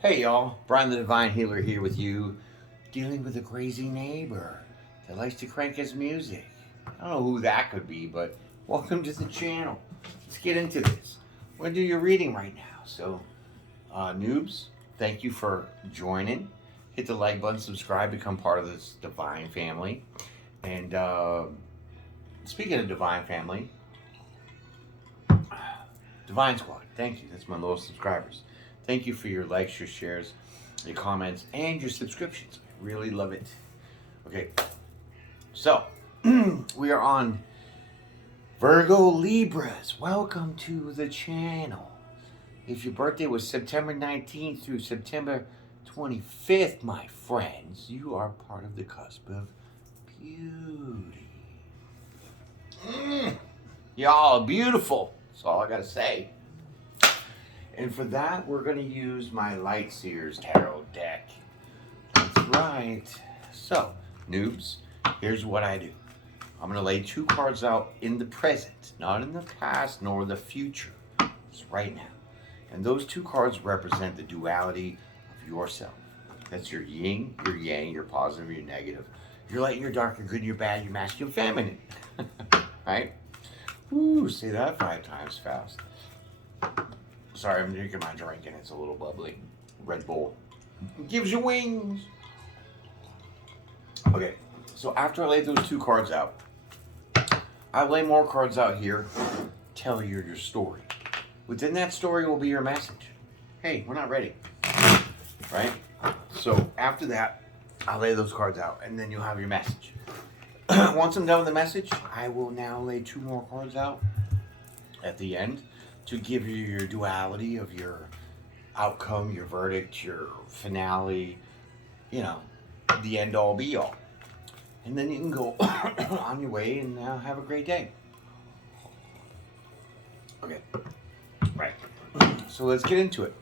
Hey y'all, Brian the Divine Healer here with you, dealing with a crazy neighbor that likes to crank his music. I don't know who that could be, but welcome to the channel. Let's get into this. We're going to do your reading right now. So, noobs, thank you for joining. Hit the like button, subscribe, become part of this divine family. And speaking of divine family, Divine Squad, thank you. That's my lowest subscribers. Thank you for your likes, your shares, your comments, and your subscriptions. I really love it. Okay, so we are on Virgo-Libras. Welcome to the channel. If your birthday was September 19th through September 25th, my friends, you are part of the cusp of beauty. Y'all are beautiful. That's all I gotta say. And for that, we're going to use my Light Seers Tarot deck. That's right. So, noobs, here's what I do. I'm going to lay 2 cards out in the present, not in the past nor the future. It's right now. And those 2 cards represent the duality of yourself. That's your yin, your yang, your positive, your negative. Your light, your dark, your good, your bad, your masculine, feminine. Right? Ooh, say that 5 times fast. Sorry, I'm drinking my drink and it's a little bubbly. Red Bull. It gives you wings. Okay, so after I lay those 2 cards out, I lay more cards out here. Tell you your story. Within that story will be your message. Hey, we're not ready. Right? So after that, I'll lay those cards out and then you'll have your message. Once I'm done with the message, I will now lay 2 more cards out at the end to give you your duality of your outcome, your verdict, your finale, you know, the end all be all. And then you can go on your way and have a great day. Okay, right. So let's get into it.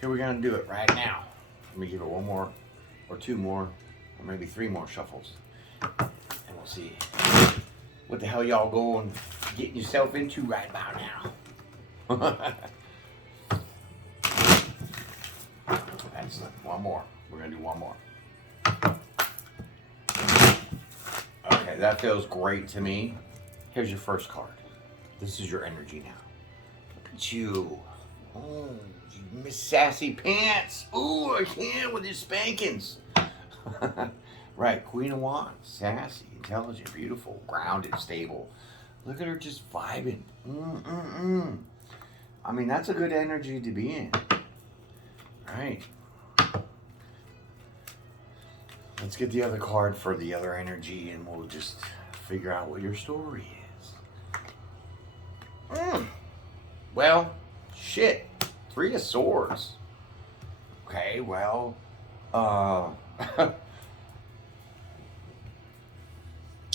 Here we're gonna do it right now. Let me give it 1 more, or 2 more, or maybe 3 more shuffles. And we'll see what the hell y'all going getting yourself into right about now. Excellent. 1 more. We're going to do 1 more. Okay, that feels great to me. Here's your first card. This is your energy now. Look at you. Oh, you Miss Sassy Pants. Ooh, I can't with your spankings. Right, Queen of Wands. Sassy, intelligent, beautiful, grounded, stable. Look at her just vibing. I mean, that's a good energy to be in. Right. Let's get the other card for the other energy and we'll just figure out what your story is. Well, shit. 3 of Swords. Okay, well,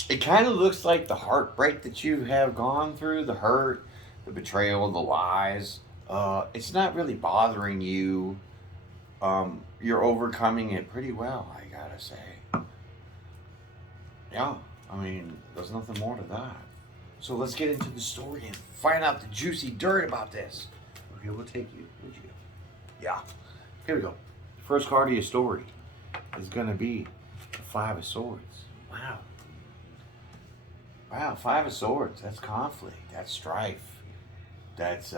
it kind of looks like the heartbreak that you have gone through, the hurt, the betrayal, the lies. It's not really bothering you. You're overcoming it pretty well, I gotta say. Yeah, I mean, there's nothing more to that. So let's get into the story and find out the juicy dirt about this. Okay, we'll take you. Where'd you go? Yeah, here we go. First card of your story is gonna be the 5 of Swords. Wow. Wow, 5 of Swords. That's conflict. That's strife. That's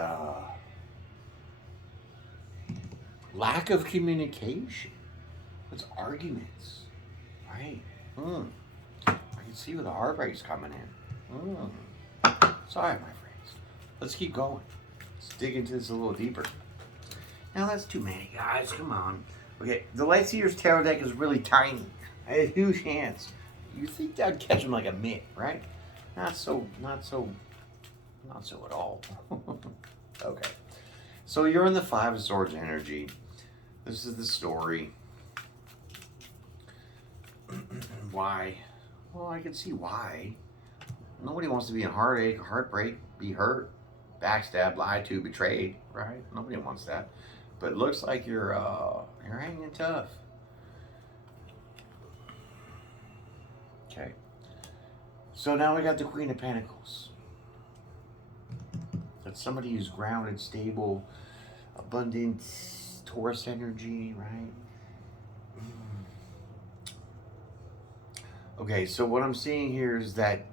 lack of communication. That's arguments. Right? I can see where the heartbreak's coming in. Sorry, my friends. Let's keep going. Let's dig into this a little deeper. Now, that's too many, guys. Come on. Okay, the Light Seers Tarot deck is really tiny. I had huge hands. You think that'd catch them like a mitt, right? Not so at all. Okay. So you're in the 5 of Swords energy. This is the story. Why? Well, I can see why. Nobody wants to be in heartache, heartbreak, be hurt, backstabbed, lied to, betrayed, right? Nobody wants that. But it looks like you're hanging tough. Okay. So now we got the Queen of Pentacles. That's somebody who's grounded, stable, abundant Taurus energy, right? Okay, so what I'm seeing here is that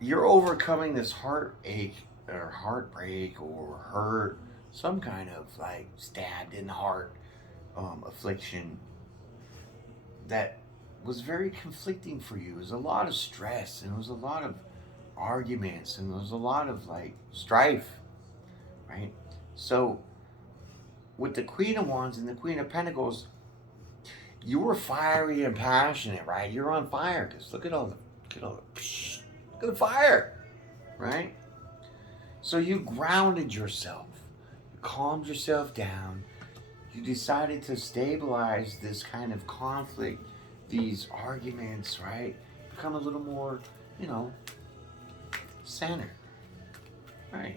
you're overcoming this heartache or heartbreak or hurt, some kind of like stabbed in the heart affliction that was very conflicting for you. It was a lot of stress and it was a lot of arguments and there was a lot of like strife, right? So with the Queen of Wands and the Queen of Pentacles, you were fiery and passionate, right? You're on fire because look at all the look at the fire, right? So you grounded yourself, you calmed yourself down, you decided to stabilize this kind of conflict, these arguments, right? Become a little more, centered, right?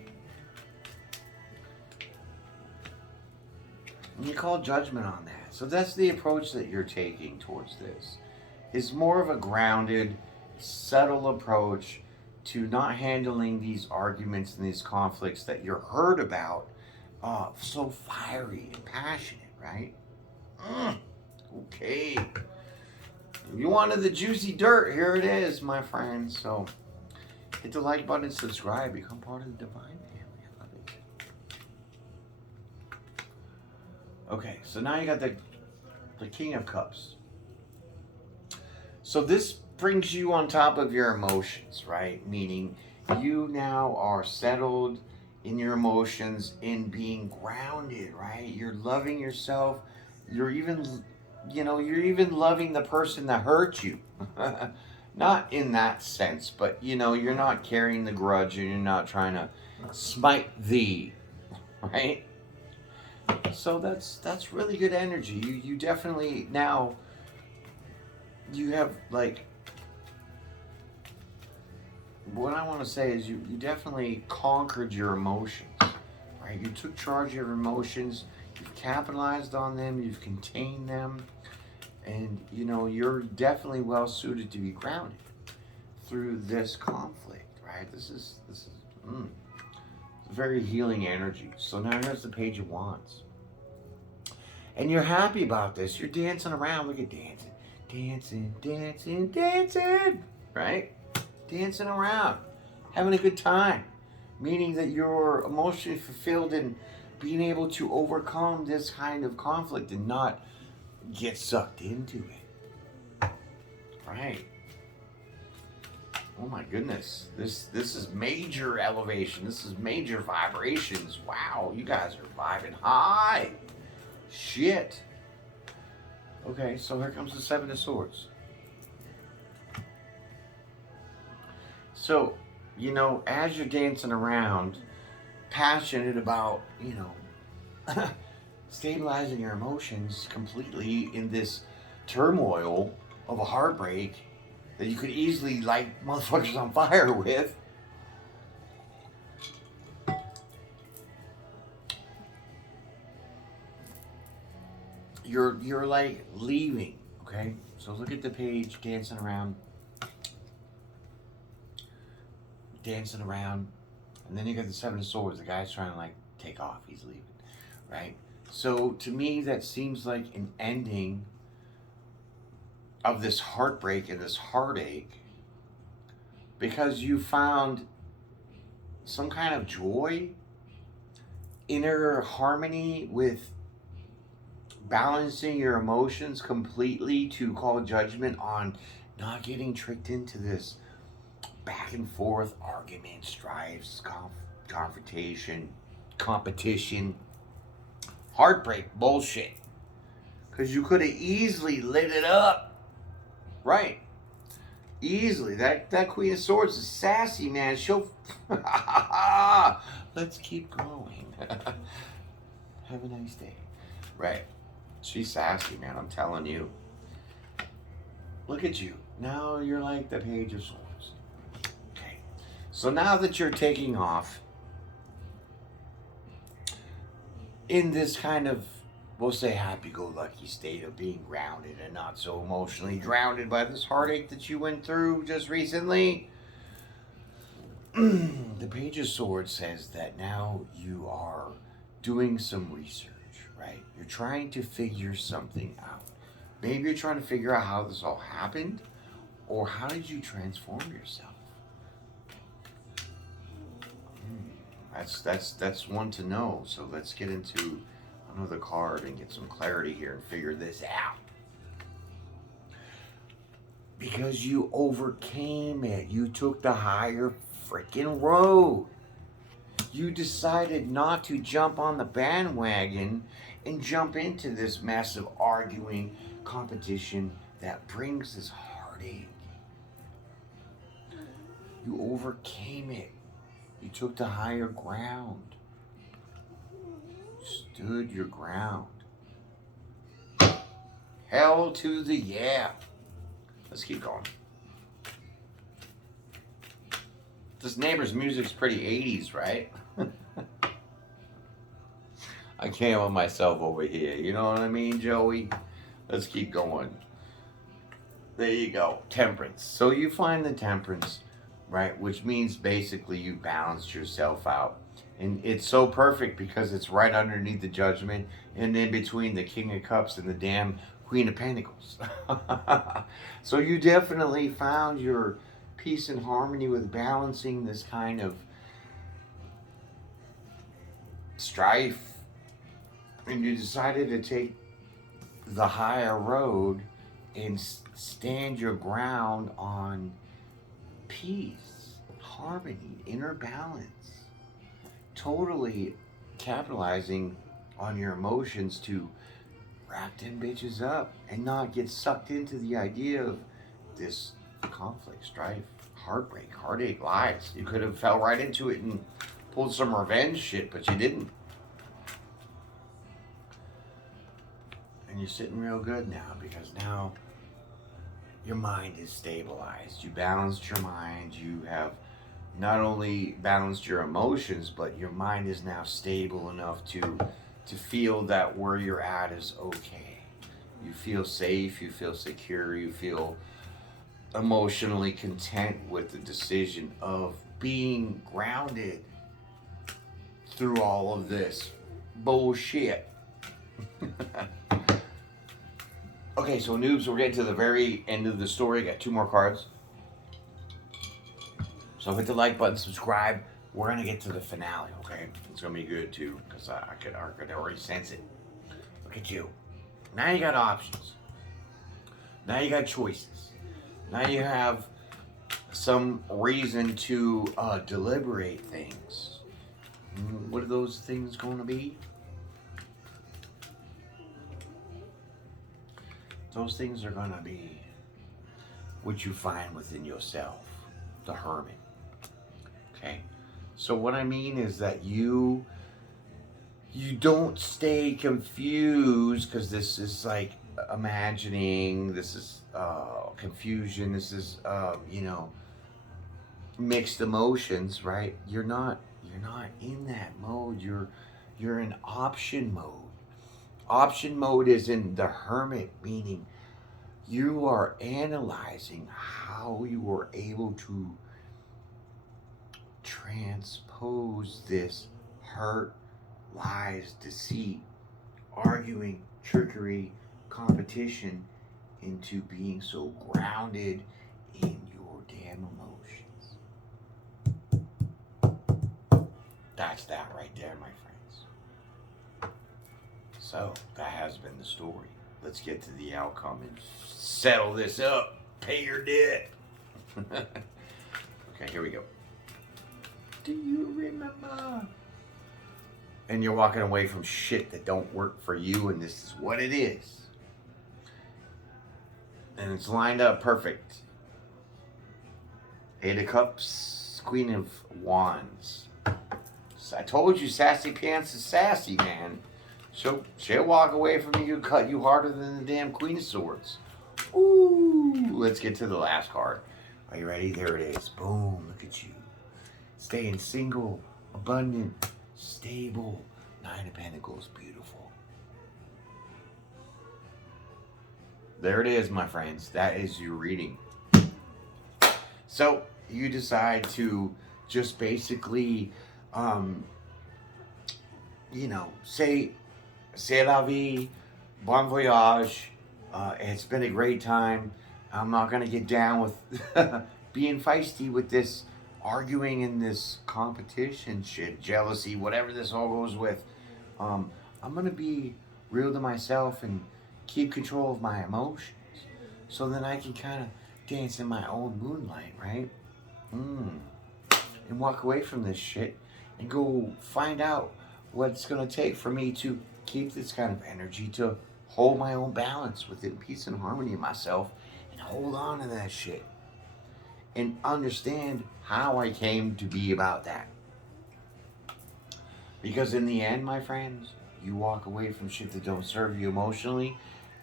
And you call judgment on that. So that's the approach that you're taking towards this. It's more of a grounded, subtle approach to not handling these arguments and these conflicts that you're hurt about, so fiery and passionate, right? Okay. If you wanted the juicy dirt, here it is, my friends. So hit the like button, subscribe, become part of the divine family. I love it. Okay, so now you got the King of Cups. So this brings you on top of your emotions, right? Meaning you now are settled in your emotions, in being grounded, right? You're loving yourself. You're even, you're even loving the person that hurt you. Not in that sense, but you're not carrying the grudge and you're not trying to smite thee, right? So that's really good energy. You definitely now you have like what I want to say is you definitely conquered your emotions, right? You took charge of your emotions, you've capitalized on them, you've contained them, and you're definitely well suited to be grounded through this conflict, right? This is very healing energy. So now here's the Page of Wands. And you're happy about this. You're dancing around. Look at dancing, right? Dancing around, having a good time, meaning that you're emotionally fulfilled in being able to overcome this kind of conflict and not get sucked into it, right? Oh my goodness, this is major elevation. This is major vibrations. Wow, you guys are vibing high. Shit. Okay, so here comes the Seven of Swords. So, as you're dancing around, passionate about, stabilizing your emotions completely in this turmoil of a heartbreak that you could easily light motherfuckers on fire with. You're like leaving, okay? So look at the page, dancing around, and then you got the Seven of Swords. The guy's trying to like take off. He's leaving, right? So to me, that seems like an ending of this heartbreak and this heartache because you found some kind of joy, inner harmony with balancing your emotions completely to call judgment on not getting tricked into this back and forth argument, strifes, confrontation, competition, heartbreak bullshit. Because you could have easily lit it up, right? Easily. That Queen of Swords is sassy, man. She'll let's keep going. Have a nice day. Right. She's sassy, man. I'm telling you. Look at you. Now you're like the Page of Swords. Okay. So now that you're taking off in this kind of, we'll say, happy-go-lucky state of being grounded and not so emotionally drowned by this heartache that you went through just recently, the Page of Swords says that now you are doing some research, right? You're trying to figure something out. Maybe you're trying to figure out how this all happened, or how did you transform yourself? That's one to know. So let's get into another card and get some clarity here and figure this out. Because you overcame it. You took the higher freaking road. You decided not to jump on the bandwagon and jump into this massive arguing competition that brings this heartache. You overcame it. You took the higher ground. You stood your ground. Hell to the yeah. Let's keep going. This neighbor's music's pretty 80s, right? I can't help myself over here. You know what I mean, Joey? Let's keep going. There you go. Temperance. So you find the temperance, right? Which means basically you balanced yourself out. And it's so perfect because it's right underneath the Judgment and in between the King of Cups and the damn Queen of Pentacles. So you definitely found your peace and harmony with balancing this kind of strife. And you decided to take the higher road and stand your ground on peace, harmony, inner balance. Totally capitalizing on your emotions to wrap them bitches up and not get sucked into the idea of this conflict, strife, heartbreak, heartache, lies. You could have fell right into it and pulled some revenge shit, but you didn't. And you're sitting real good now because now your mind is stabilized. You balanced your mind. You have not only balanced your emotions, but your mind is now stable enough to feel that where you're at is okay. You feel safe, you feel secure, you feel emotionally content with the decision of being grounded through all of this bullshit. Okay, so noobs, we're getting to the very end of the story. Got 2 more cards. So hit the like button, subscribe. We're going to get to the finale, okay? It's going to be good, too, because I could already sense it. Look at you. Now you got options. Now you got choices. Now you have some reason to deliberate things. What are those things going to be? Those things are going to be what you find within yourself, the Hermit. Okay? So what I mean is that you don't stay confused, because this is like imagining, this is confusion, this is mixed emotions, right? You're not in that mode. You're in option mode. Option mode is in the Hermit, meaning you are analyzing how you were able to transpose this hurt, lies, deceit, arguing, trickery, competition into being so grounded in your damn emotions. That's that right there, my friends. So, that has been the story. Let's get to the outcome and settle this up. Pay your debt. Okay, here we go. Do you remember? And you're walking away from shit that don't work for you, and this is what it is. And it's lined up perfect. 8 of Cups, Queen of Wands. So I told you, Sassy Pants is sassy, man. She'll walk away from you, cut you harder than the damn Queen of Swords. Ooh, let's get to the last card. Are you ready? There it is. Boom, look at you. Staying single, abundant, stable. 9 of Pentacles, beautiful. There it is, my friends. That is your reading. So you decide to just basically you know, say la vie, bon voyage. It's been a great time. I'm not gonna get down with being feisty with this arguing in this competition shit, jealousy, whatever this all goes with. Um, I'm gonna be real to myself and keep control of my emotions, so then I can kind of dance in my own moonlight, right? Mm. And walk away from this shit and go find out what it's gonna take for me to keep this kind of energy, to hold my own balance within peace and harmony in myself, and hold on to that shit and understand how I came to be about that. Because in the end, my friends, you walk away from shit that don't serve you emotionally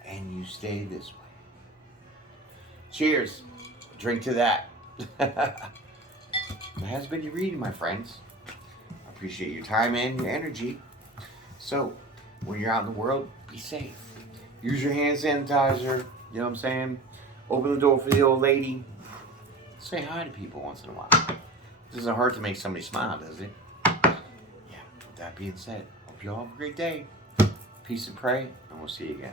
and you stay this way. Cheers. Drink to that. That has been your reading, my friends. I appreciate your time and your energy. So, when you're out in the world, be safe. Use your hand sanitizer. You know what I'm saying? Open the door for the old lady. Say hi to people once in a while. It doesn't hurt to make somebody smile, does it? Yeah, with that being said, hope you all have a great day. Peace and pray, and we'll see you again.